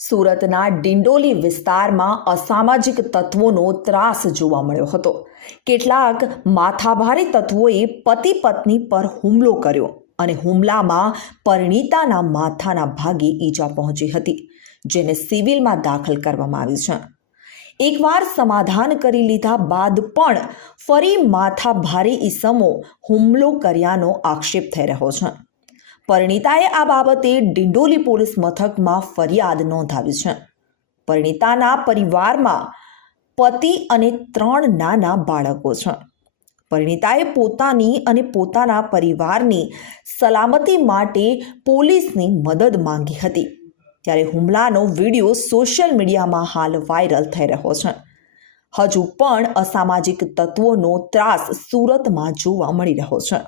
સુરતના ડિંડોલી વિસ્તારમાં અસામાજિક તત્વોનો ત્રાસ જોવા મળ્યો હતો. કેટલાક માથાભારે તત્વોએ પતિ પત્ની પર હુમલો કર્યો અને હુમલામાં પરિણીતાના માથાના ભાગે ઈજા પહોંચી હતી, જેને સિવિલમાં દાખલ કરવામાં આવી છે. એકવાર સમાધાન કરી લીધા બાદ પણ ફરી માથા ભારે ઈસમો હુમલો કર્યાનો આક્ષેપ થઈ રહ્યો છે. પરિણીતાએ આ બાબતે ડિંડોલી પોલીસ મથકમાં ફરિયાદ નોંધાવી છે. પરિણીતાના પરિવારમાં પતિ અને ત્રણ નાના બાળકો છે. પરિણીતાએ પોતાની અને પોતાના પરિવારની સલામતી માટે પોલીસની મદદ માંગી હતી. ત્યારે હુમલાનો વીડિયો સોશિયલ મીડિયામાં હાલ વાયરલ થઈ રહ્યો છે. હજુ પણ અસામાજિક તત્વોનો ત્રાસ સુરતમાં જોવા મળી રહ્યો છે.